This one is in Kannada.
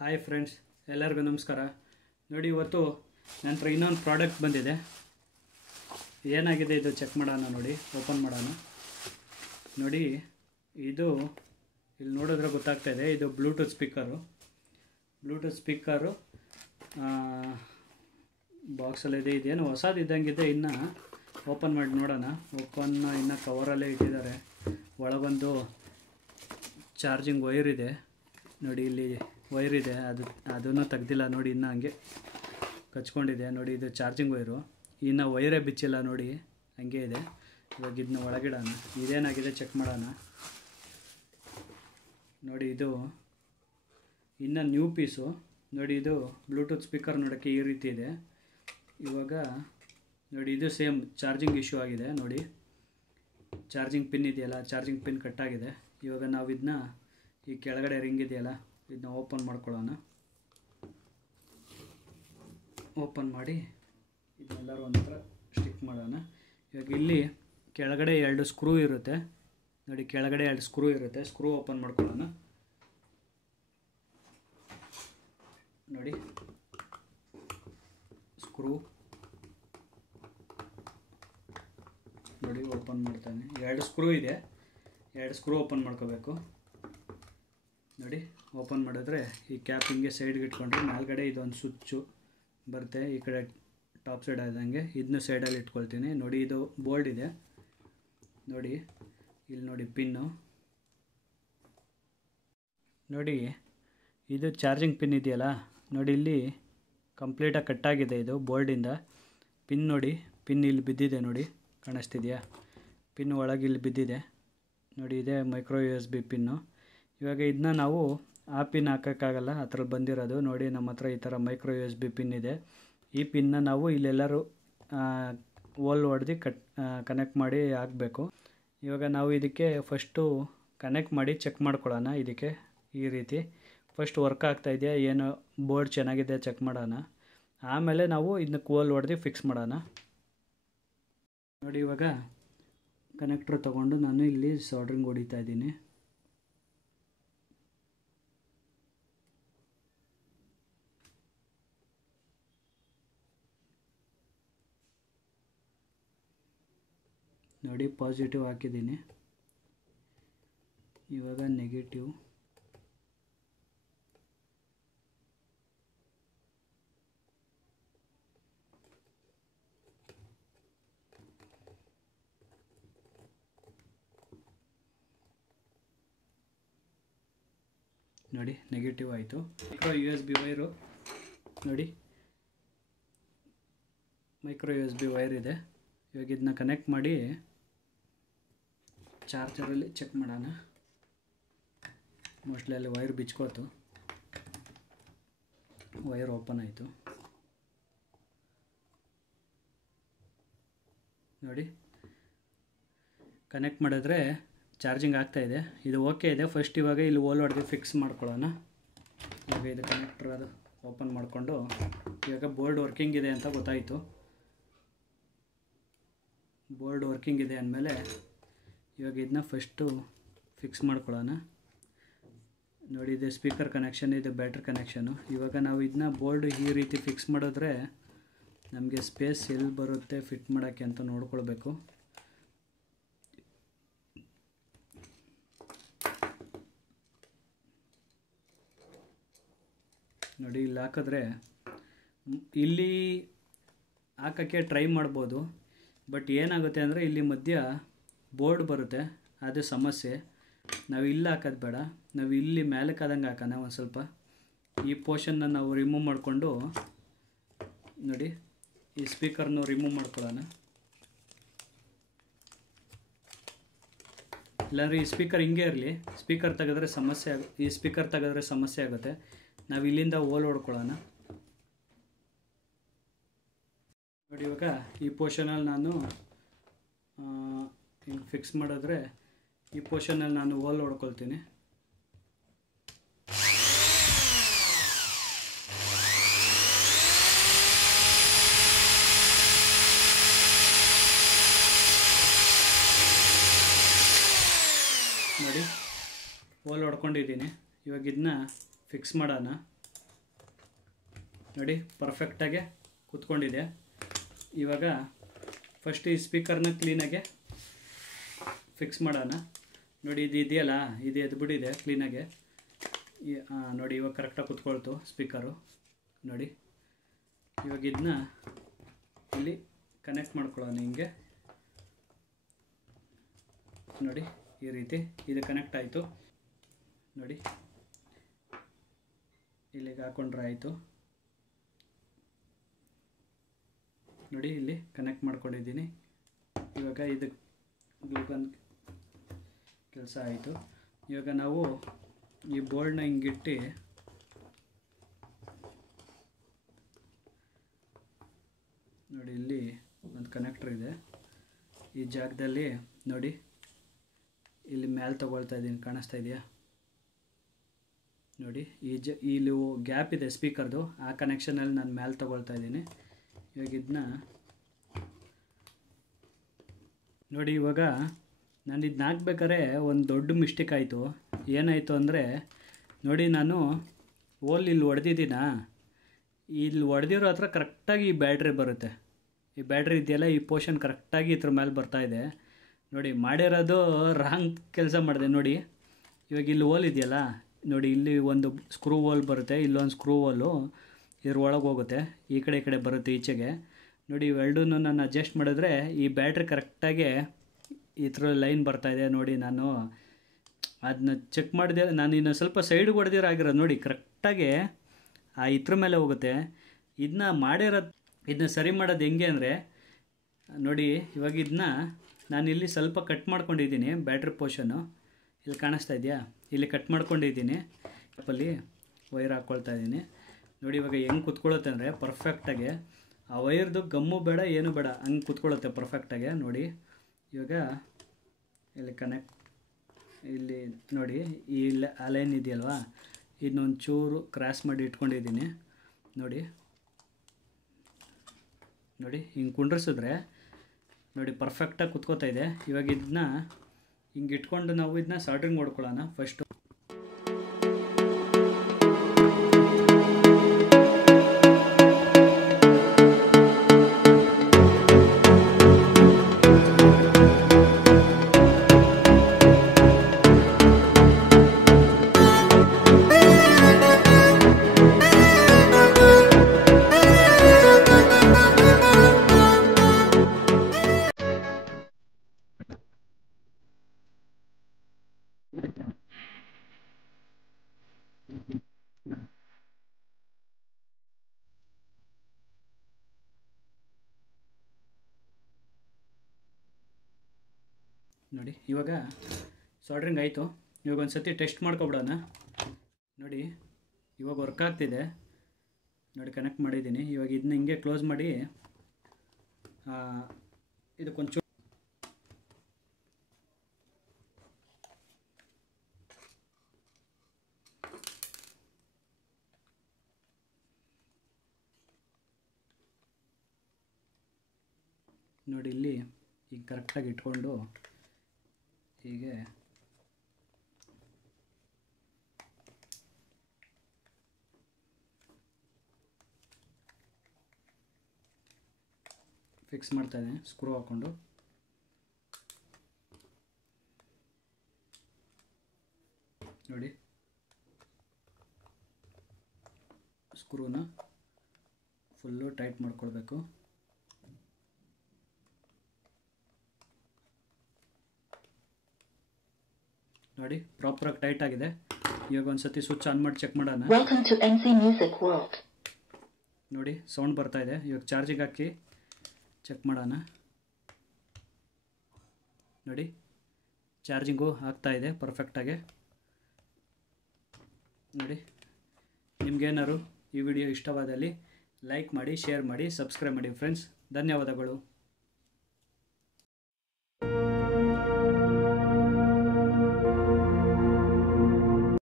ಹಾಯ್ ಫ್ರೆಂಡ್ಸ್, ಎಲ್ಲರಿಗೂ ನಮಸ್ಕಾರ. ನೋಡಿ, ಇವತ್ತು ನನ್ನ ಹತ್ರ ಇನ್ನೊಂದು ಪ್ರಾಡಕ್ಟ್ ಬಂದಿದೆ. ಏನಾಗಿದೆ ಇದು ಚೆಕ್ ಮಾಡೋಣ. ನೋಡಿ, ಓಪನ್ ಮಾಡೋಣ. ನೋಡಿ, ಇದು ಇಲ್ಲಿ ನೋಡಿದ್ರೆ ಗೊತ್ತಾಗ್ತಾ ಇದೆ. ಇದು ಬ್ಲೂಟೂತ್ ಸ್ಪೀಕರು ಬಾಕ್ಸಲ್ಲಿದೆ. ಇದೇನು ಹೊಸದು ಇದ್ದಂಗಿದೆ. ಇನ್ನು ಓಪನ್ ಮಾಡಿ ನೋಡೋಣ. ಇನ್ನು ಕವರಲ್ಲೇ ಇಟ್ಟಿದ್ದಾರೆ. ಒಳಗೊಂದು ಚಾರ್ಜಿಂಗ್ ವೈರ್ ಇದೆ. ನೋಡಿ, ಇಲ್ಲಿ ವೈರ್ ಇದೆ, ಅದನ್ನು ತೆಗ್ದಿಲ್ಲ. ನೋಡಿ, ಇನ್ನು ಹಂಗೆ ಕಚ್ಕೊಂಡಿದೆ. ನೋಡಿ, ಇದು ಚಾರ್ಜಿಂಗ್ ವೈರು. ಇನ್ನು ವೈರೇ ಬಿಚ್ಚಿಲ್ಲ. ನೋಡಿ, ಹಂಗೆ ಇದೆ. ಇವಾಗ ಇದನ್ನ ಒಳಗಿಡೋಣ. ಇದೇನಾಗಿದೆ ಚೆಕ್ ಮಾಡೋಣ. ನೋಡಿ, ಇದು ಇನ್ನು ನ್ಯೂ ಪೀಸು. ನೋಡಿ, ಇದು ಬ್ಲೂಟೂತ್ ಸ್ಪೀಕರ್ ನೋಡೋಕ್ಕೆ ಈ ರೀತಿ ಇದೆ. ಇವಾಗ ನೋಡಿ, ಇದು ಸೇಮ್ ಚಾರ್ಜಿಂಗ್ ಇಶ್ಯೂ ಆಗಿದೆ. ನೋಡಿ, ಚಾರ್ಜಿಂಗ್ ಪಿನ್ ಇದೆಯಲ್ಲ, ಚಾರ್ಜಿಂಗ್ ಪಿನ್ ಕಟ್ಟಾಗಿದೆ. ಇವಾಗ ನಾವು ಇದನ್ನ ಈ ಕೆಳಗಡೆ ರಿಂಗ್ ಇದೆಯಲ್ಲ, ಇದನ್ನ ಓಪನ್ ಮಾಡ್ಕೊಳ್ಳೋಣ. ಓಪನ್ ಮಾಡಿ ಇದನ್ನೆಲ್ಲರೂ ಒಂಥರ ಸ್ಟಿಕ್ ಮಾಡೋಣ. ಇವಾಗ ಇಲ್ಲಿ ಕೆಳಗಡೆ 2 ಸ್ಕ್ರೂ ಇರುತ್ತೆ. ನೋಡಿ, ಕೆಳಗಡೆ 2 ಸ್ಕ್ರೂ ಇರುತ್ತೆ. ಸ್ಕ್ರೂ ಓಪನ್ ಮಾಡ್ಕೊಳ್ಳೋಣ. ನೋಡಿ, ಸ್ಕ್ರೂ ನೋಡಿ ಓಪನ್ ಮಾಡ್ತಾನೆ. 2 ಸ್ಕ್ರೂ ಇದೆ. 2 ಸ್ಕ್ರೂ ಓಪನ್ ಮಾಡ್ಕೋಬೇಕು. ನೋಡಿ, ಓಪನ್ ಮಾಡಿದ್ರೆ ಈ ಕ್ಯಾಪ್ ಹಿಂಗೆ ಸೈಡ್ಗೆ ಇಟ್ಕೊಂಡ್ರೆ ಮೇಲ್ಗಡೆ ಇದೊಂದು ಸ್ವಿಚ್ಚು ಬರುತ್ತೆ. ಈ ಕಡೆ ಟಾಪ್ ಸೈಡ್ ಆದಂಗೆ ಇದನ್ನು ಸೈಡಲ್ಲಿ ಇಟ್ಕೊಳ್ತೀನಿ. ನೋಡಿ, ಇದು ಬೋರ್ಡ್ ಇದೆ. ನೋಡಿ, ಇಲ್ಲಿ ನೋಡಿ ಪಿನ್ನು. ನೋಡಿ, ಇದು ಚಾರ್ಜಿಂಗ್ ಪಿನ್ ಇದೆಯಲ್ಲ. ನೋಡಿ, ಇಲ್ಲಿ ಕಂಪ್ಲೀಟಾಗಿ ಕಟ್ಟಾಗಿದೆ ಇದು ಬೋರ್ಡಿಂದ. ಪಿನ್ ನೋಡಿ, ಪಿನ್ ಇಲ್ಲಿ ಬಿದ್ದಿದೆ. ನೋಡಿ, ಕಾಣಿಸ್ತಿದೆಯಾ? ಪಿನ್ ಒಳಗೆ ಇಲ್ಲಿ ಬಿದ್ದಿದೆ. ನೋಡಿ, ಇದೆ ಮೈಕ್ರೋ USB ಪಿನ್ನು. ಇವಾಗ ಇದನ್ನ ನಾವು ಆ ಪಿನ್ ಹಾಕೋಕ್ಕಾಗಲ್ಲ, ಆ ಥರ ಬಂದಿರೋದು. ನೋಡಿ, ನಮ್ಮ ಹತ್ರ ಈ ಥರ ಮೈಕ್ರೋ USB ಪಿನ್ ಇದೆ. ಈ ಪಿನ್ನ ನಾವು ಇಲ್ಲೆಲ್ಲರೂ ಹೋಲ್ ಹೊಡೆದು ಕನೆಕ್ಟ್ ಮಾಡಿ ಹಾಕಬೇಕು. ಇವಾಗ ನಾವು ಇದಕ್ಕೆ ಫಸ್ಟು ಕನೆಕ್ಟ್ ಮಾಡಿ ಚೆಕ್ ಮಾಡ್ಕೊಳ್ಳೋಣ. ಇದಕ್ಕೆ ಈ ರೀತಿ ಫಸ್ಟ್ ವರ್ಕ್ ಆಗ್ತಾಯಿದೆಯಾ, ಏನು ಬೋರ್ಡ್ ಚೆನ್ನಾಗಿದೆ ಚೆಕ್ ಮಾಡೋಣ. ಆಮೇಲೆ ನಾವು ಇದನ್ನ ಹೋಲ್ ಹೊಡೆದು ಫಿಕ್ಸ್ ಮಾಡೋಣ. ನೋಡಿ, ಇವಾಗ ಕನೆಕ್ಟ್ರ್ ತೊಗೊಂಡು ನಾನು ಇಲ್ಲಿ ಸಾಲ್ಡ್ರಿಂಗ್ ಹೊಡಿತಾ ಇದ್ದೀನಿ. ನೋಡಿ, ಪಾಸಿಟಿವ್ ಹಾಕಿದ್ದೀನಿ. ಇವಾಗ ನೆಗೆಟಿವ್. ನೋಡಿ, ನೆಗೆಟಿವ್ ಆಯಿತು. ಮೈಕ್ರೋ USB ವೈರು ನೋಡಿ, ಮೈಕ್ರೋ USB ವೈರ್ ಇದೆ. ಇವಾಗ ಇದನ್ನ ಕನೆಕ್ಟ್ ಮಾಡಿ ಚಾರ್ಜರಲ್ಲಿ ಚೆಕ್ ಮಾಡೋಣ. ಮೋಸ್ಟ್ಲಿ ಅಲ್ಲಿ ವೈರ್ ಬಿಚ್ಕೋತು. ವೈರ್ ಓಪನ್ ಆಯಿತು. ನೋಡಿ, ಕನೆಕ್ಟ್ ಮಾಡಿದ್ರೆ ಚಾರ್ಜಿಂಗ್ ಆಗ್ತಾಯಿದೆ. ಇದು ಓಕೆ ಇದೆ. ಫಸ್ಟ್ ಇವಾಗ ಇಲ್ಲಿ ಹೋಲ್ ಹೊಡೆದು ಫಿಕ್ಸ್ ಮಾಡ್ಕೊಳ್ಳೋಣ. ಇವಾಗ ಇದು ಕನೆಕ್ಟ್ರ್ ಅದು ಓಪನ್ ಮಾಡಿಕೊಂಡು ಇವಾಗ ಬೋರ್ಡ್ ವರ್ಕಿಂಗ್ ಇದೆ ಅಂತ ಗೊತ್ತಾಯಿತು. ಬೋರ್ಡ್ ವರ್ಕಿಂಗ್ ಇದೆ ಅಂದಮೇಲೆ ಇವಾಗ ಇದನ್ನ ಫಸ್ಟು ಫಿಕ್ಸ್ ಮಾಡ್ಕೊಳ್ಳೋಣ. ನೋಡಿ, ಇದು ಸ್ಪೀಕರ್ ಕನೆಕ್ಷನ್, ಇದು ಬ್ಯಾಟ್ರಿ ಕನೆಕ್ಷನು. ಇವಾಗ ನಾವು ಇದನ್ನ ಬೋರ್ಡ್ ಈ ರೀತಿ ಫಿಕ್ಸ್ ಮಾಡಿದ್ರೆ ನಮಗೆ ಸ್ಪೇಸ್ ಎಲ್ಲಿ ಬರುತ್ತೆ ಫಿಟ್ ಮಾಡೋಕ್ಕೆ ಅಂತ ನೋಡ್ಕೊಳ್ಬೇಕು. ನೋಡಿ, ಇಲ್ಲಿ ಹಾಕಿದ್ರೆ ಇಲ್ಲಿ ಹಾಕೋಕ್ಕೆ ಟ್ರೈ ಮಾಡ್ಬೋದು. ಬಟ್ ಏನಾಗುತ್ತೆ ಅಂದರೆ ಇಲ್ಲಿ ಮಧ್ಯ ಬೋರ್ಡ್ ಬರುತ್ತೆ, ಅದು ಸಮಸ್ಯೆ. ನಾವು ಇಲ್ಲಿ ಹಾಕೋದು ಬೇಡ, ನಾವು ಇಲ್ಲಿ ಮೇಲಕ್ಕಾದಂಗೆ ಹಾಕೋಣ. ಒಂದು ಸ್ವಲ್ಪ ಈ ಪೋರ್ಷನ್ನ ನಾವು ರಿಮೂವ್ ಮಾಡಿಕೊಂಡು ನೋಡಿ ಈ ಸ್ಪೀಕರ್ನ ರಿಮೂವ್ ಮಾಡ್ಕೊಳ್ಳೋಣ. ಇಲ್ಲಾಂದರೆ ಈ ಸ್ಪೀಕರ್ ಹಿಂಗೆ ಇರಲಿ. ಸ್ಪೀಕರ್ ತೆಗೆದ್ರೆ ಸಮಸ್ಯೆ ಆಗುತ್ತೆ. ನಾವು ಇಲ್ಲಿಂದ ಹೋಲ್ ಹೊಡ್ಕೊಳ್ಳೋಣ. ನೋಡಿ, ಇವಾಗ ಈ ಪೋರ್ಷನಲ್ಲಿ ನಾನು ಹಿಂಗೆ ಫಿಕ್ಸ್ ಮಾಡಿದ್ರೆ ಈ ಪೋರ್ಷನಲ್ಲಿ ನಾನು ಹೋಲ್ ಹೊಡ್ಕೊಳ್ತೀನಿ. ನೋಡಿ, ಹೋಲ್ ಹೊಡ್ಕೊಂಡಿದ್ದೀನಿ. ಇವಾಗ ಇದನ್ನ ಫಿಕ್ಸ್ ಮಾಡೋಣ. ನೋಡಿ ಪರ್ಫೆಕ್ಟಾಗೆ ಕೂತ್ಕೊಂಡಿದೆ. ಇವಾಗ ಫಸ್ಟ್ ಈ ಸ್ಪೀಕರ್ನ ಕ್ಲೀನಾಗೆ ಫಿಕ್ಸ್ ಮಾಡೋಣ. ನೋಡಿ ಇದು ಇದೆಯಲ್ಲ, ಇದು ಎದ್ಬಿಟ್ಟಿದೆ ಕ್ಲೀನಾಗೆ. ನೋಡಿ ಇವಾಗ ಕರೆಕ್ಟಾಗಿ ಕೂತ್ಕೊಳ್ತು ಸ್ಪೀಕರು. ನೋಡಿ ಇವಾಗ ಇದನ್ನ ಇಲ್ಲಿ ಕನೆಕ್ಟ್ ಮಾಡ್ಕೊಳ್ಳೋಣ ಹಿಂಗೆ. ನೋಡಿ ಈ ರೀತಿ ಇದು ಕನೆಕ್ಟ್ ಆಯಿತು. ನೋಡಿ ಇಲ್ಲಿಗೆ ಹಾಕೊಂಡ್ರೆ ಆಯಿತು. ನೋಡಿ ಇಲ್ಲಿ ಕನೆಕ್ಟ್ ಮಾಡ್ಕೊಂಡಿದ್ದೀನಿ. ಇವಾಗ ಇದು ಗ್ಲೂಗನ್ ಕೆಲಸ ಆಯಿತು. ಇವಾಗ ನಾವು ಈ ಬೋರ್ಡ್ನ ಹಿಂಗಿಟ್ಟು ನೋಡಿ ಇಲ್ಲಿ ಒಂದು ಕನೆಕ್ಟರ್ ಇದೆ. ಈ ಜಾಗದಲ್ಲಿ ನೋಡಿ ಇಲ್ಲಿ ಮೇಲೆ ತಗೊಳ್ತಾ ಇದ್ದೀನಿ, ಕಾಣಿಸ್ತಾ ಇದೆಯಾ? ನೋಡಿ ಇಲ್ಲಿ ಗ್ಯಾಪ್ ಇದೆ ಸ್ಪೀಕರ್ದು, ಆ ಕನೆಕ್ಷನಲ್ಲಿ ನಾನು ಮೇಲೆ ತಗೊಳ್ತಾ ಇದ್ದೀನಿ. ಇವಾಗ ಇದನ್ನ ನೋಡಿ, ಇವಾಗ ನಾನು ಇದನ್ನ ಹಾಕ್ಬೇಕಾದ್ರೆ ಒಂದು ದೊಡ್ಡ ಮಿಸ್ಟೇಕ್ ಆಯಿತು. ಏನಾಯಿತು ಅಂದರೆ ನೋಡಿ, ನಾನು ಇಲ್ಲಿ ಹೊಡೆದಿದ್ದೀನ, ಇಲ್ಲಿ ಹೊಡೆದಿರೋ ಹತ್ರ ಕರೆಕ್ಟಾಗಿ ಈ ಬ್ಯಾಟ್ರಿ ಬರುತ್ತೆ. ಈ ಬ್ಯಾಟ್ರಿ ಇದೆಯಲ್ಲ, ಈ ಪೋರ್ಷನ್ ಕರೆಕ್ಟಾಗಿ ಇದ್ರ ಮೇಲೆ ಬರ್ತಾಯಿದೆ. ನೋಡಿ ಮಾಡಿರೋದು ರಾಂಗ್ ಕೆಲಸ ಮಾಡಿದೆ. ನೋಡಿ ಇವಾಗ ಇಲ್ಲಿ ಹೋಲ್ ಇದೆಯಲ್ಲ, ನೋಡಿ ಇಲ್ಲಿ ಒಂದು ಸ್ಕ್ರೂ ಹೋಲ್ ಬರುತ್ತೆ, ಇಲ್ಲೊಂದು ಸ್ಕ್ರೂ ಹೋಲು ಇದ್ರ ಒಳಗೆ ಹೋಗುತ್ತೆ, ಈ ಕಡೆ ಬರುತ್ತೆ ಈಚೆಗೆ. ನೋಡಿ ಇವೆರಡನ್ನೂ ನಾನು ಅಡ್ಜಸ್ಟ್ ಮಾಡಿದ್ರೆ ಈ ಬ್ಯಾಟ್ರಿ ಕರೆಕ್ಟಾಗಿ ಈ ಥರ ಲೈನ್ ಬರ್ತಾಯಿದೆ. ನೋಡಿ ನಾನು ಅದನ್ನ ಚೆಕ್ ಮಾಡಿದೆ, ನಾನು ಇನ್ನು ಸ್ವಲ್ಪ ಸೈಡ್ಗೆ ಹೊಡೆದಿರಾಗಿರೋದು. ನೋಡಿ ಕರೆಕ್ಟಾಗಿ ಆ ಇದ್ರ ಮೇಲೆ ಹೋಗುತ್ತೆ. ಇದನ್ನ ಸರಿ ಮಾಡೋದು ಹೆಂಗೆ ಅಂದರೆ ನೋಡಿ, ಇವಾಗ ಇದನ್ನ ನಾನು ಇಲ್ಲಿ ಸ್ವಲ್ಪ ಕಟ್ ಮಾಡ್ಕೊಂಡಿದ್ದೀನಿ. ಬ್ಯಾಟ್ರಿ ಪೋರ್ಷನ್ನು ಇಲ್ಲಿ ಕಾಣಿಸ್ತಾ ಇದೆಯಾ? ಇಲ್ಲಿ ಕಟ್ ಮಾಡ್ಕೊಂಡಿದ್ದೀನಿ. ಅಲ್ಲಿ ವೈರ್ ಹಾಕ್ಕೊಳ್ತಾ ಇದ್ದೀನಿ. ನೋಡಿ ಇವಾಗ ಹೆಂಗೆ ಕುತ್ಕೊಳ್ಳುತ್ತೆ ಅಂದರೆ ಪರ್ಫೆಕ್ಟಾಗಿ, ಆ ವೈರ್ದು ಗಮ್ಮು ಬೇಡ ಏನು ಬೇಡ, ಹಂಗೆ ಕುತ್ಕೊಳ್ಳುತ್ತೆ ಪರ್ಫೆಕ್ಟಾಗಿ. ನೋಡಿ ಇವಾಗ ಇಲ್ಲಿ ಕನೆಕ್ಟ್, ಇಲ್ಲಿ ನೋಡಿ ಈ ಆ ಲೈನ್ ಇದೆಯಲ್ವಾ, ಇದನ್ನೊಂದು ಚೂರು ಕ್ರಾಸ್ ಮಾಡಿ ಇಟ್ಕೊಂಡಿದ್ದೀನಿ. ನೋಡಿ ನೋಡಿ ಹಿಂಗೆ ಕುಂಡ್ರಿಸಿದ್ರೆ ನೋಡಿ ಪರ್ಫೆಕ್ಟಾಗಿ ಕುತ್ಕೋತಾ ಇದೆ. ಇವಾಗ ಇದನ್ನ ಹಿಂಗೆ ಇಟ್ಕೊಂಡು ನಾವು ಇದನ್ನ ಸಾಲ್ಡ್ರಿಂಗ್ ಮಾಡ್ಕೊಳ್ಳೋಣ ಫಸ್ಟು. ನೋಡಿ ಇವಾಗ ಸಾಲ್ಡ್ರಿಂಗ್ ಆಯಿತು. ಇವಾಗ ಒಂದು ಸತಿ ಟೆಸ್ಟ್ ಮಾಡ್ಕೊಬಿಡೋಣ. ನೋಡಿ ಇವಾಗ ವರ್ಕ್ ಆಗ್ತಿದೆ. ನೋಡಿ ಕನೆಕ್ಟ್ ಮಾಡಿದ್ದೀನಿ. ಇವಾಗ ಇದನ್ನ ಹಿಂಗೆ ಕ್ಲೋಸ್ ಮಾಡಿ ಇದಕ್ಕೊಂಚೂರು ನೋಡಿ ಇಲ್ಲಿ ಈಗ ಕರೆಕ್ಟಾಗಿ ಇಟ್ಕೊಂಡು ಹೀಗೆ ಫಿಕ್ಸ್ ಮಾಡ್ತಾ ಇದ್ದೀನಿ ಸ್ಕ್ರೂ ಹಾಕ್ಕೊಂಡು. ನೋಡಿ ಸ್ಕ್ರೂನ ಫುಲ್ಲು ಟೈಟ್ ಮಾಡ್ಕೊಳ್ಬೇಕು. ನೋಡಿ ಪ್ರಾಪರಾಗಿ ಟೈಟ್ ಆಗಿದೆ. ಇವಾಗ ಒಂದು ಸತಿ ಸ್ವಿಚ್ ಆನ್ ಮಾಡಿ ಚೆಕ್ ಮಾಡೋಣ. ನೋಡಿ ಸೌಂಡ್ ಬರ್ತಾ ಇದೆ. ಇವಾಗ ಚಾರ್ಜಿಗೆ ಹಾಕಿ ಚೆಕ್ ಮಾಡೋಣ. ನೋಡಿ ಚಾರ್ಜಿಂಗು ಆಗ್ತಾ ಇದೆ ಪರ್ಫೆಕ್ಟಾಗಿ. ನೋಡಿ ನಿಮಗೇನಾದ್ರು ಈ ವಿಡಿಯೋ ಇಷ್ಟವಾದಲ್ಲಿ ಲೈಕ್ ಮಾಡಿ, ಶೇರ್ ಮಾಡಿ, ಸಬ್ಸ್ಕ್ರೈಬ್ ಮಾಡಿ ಫ್ರೆಂಡ್ಸ್. ಧನ್ಯವಾದಗಳು.